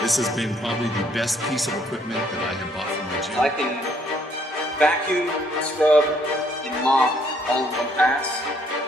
This has been probably the best piece of equipment that I have bought from my gym. I can vacuum, scrub, and mop all in one pass.